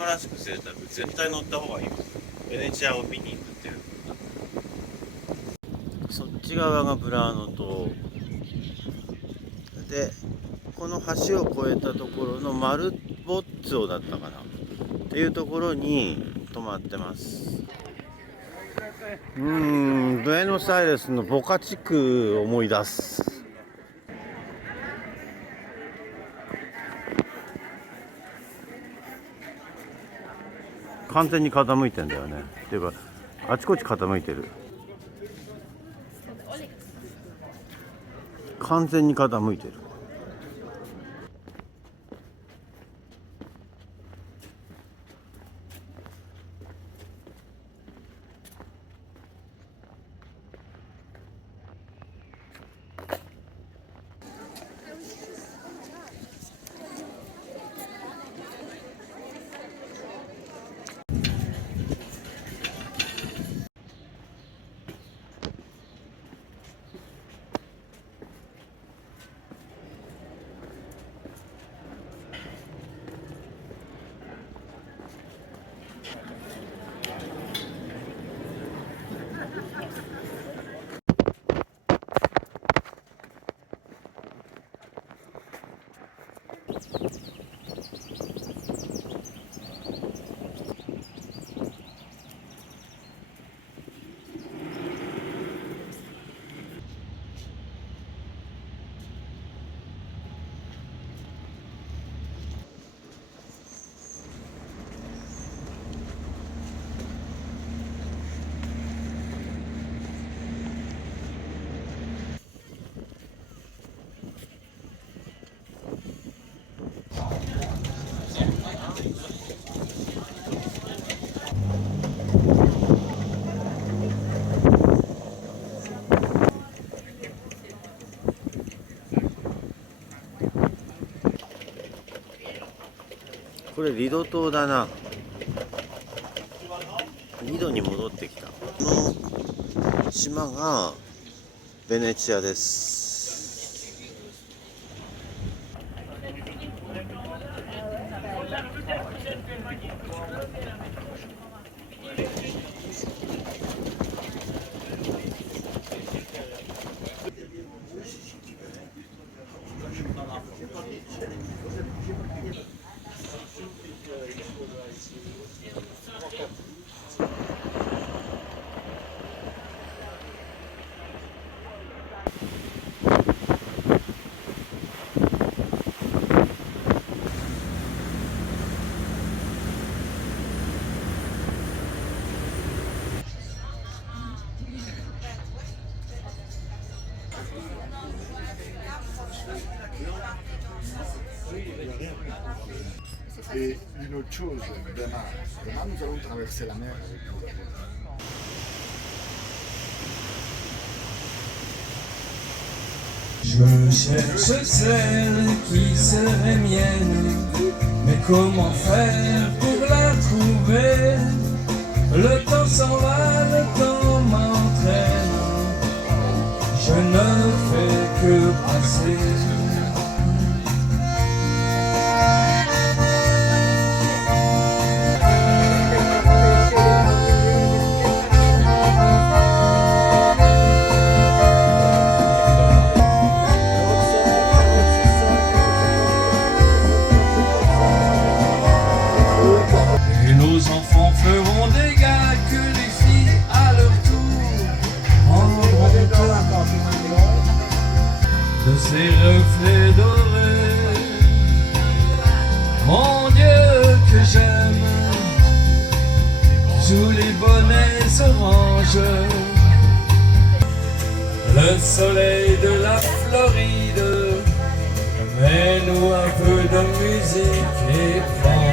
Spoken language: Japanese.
晴らしくするため絶対乗った方がいい。ベネチアを見に行くっていう。そっち側がブラーノ島で、この橋を越えたところのマルボッツォだったかなっていうところに泊まってます。ブエノスアイレスのボカ地区を思い出す。完全に傾いてんだよね。っていうかあちこち傾いてる。完全に傾いてる。これリド島だな。リドに戻ってきた。この島がベネチアです。Et une autre chose, demain nous allons traverser la mer. Je cherche celle qui serait mienne, mais comment faire pour la trouver? Le temps s'en va, le temps m'entraîne, je ne fais que passer. Ces reflets dorés, mon Dieu que j'aime, sous les bonnets oranges, le soleil de la Floride, mets-nous un peu de musique et prends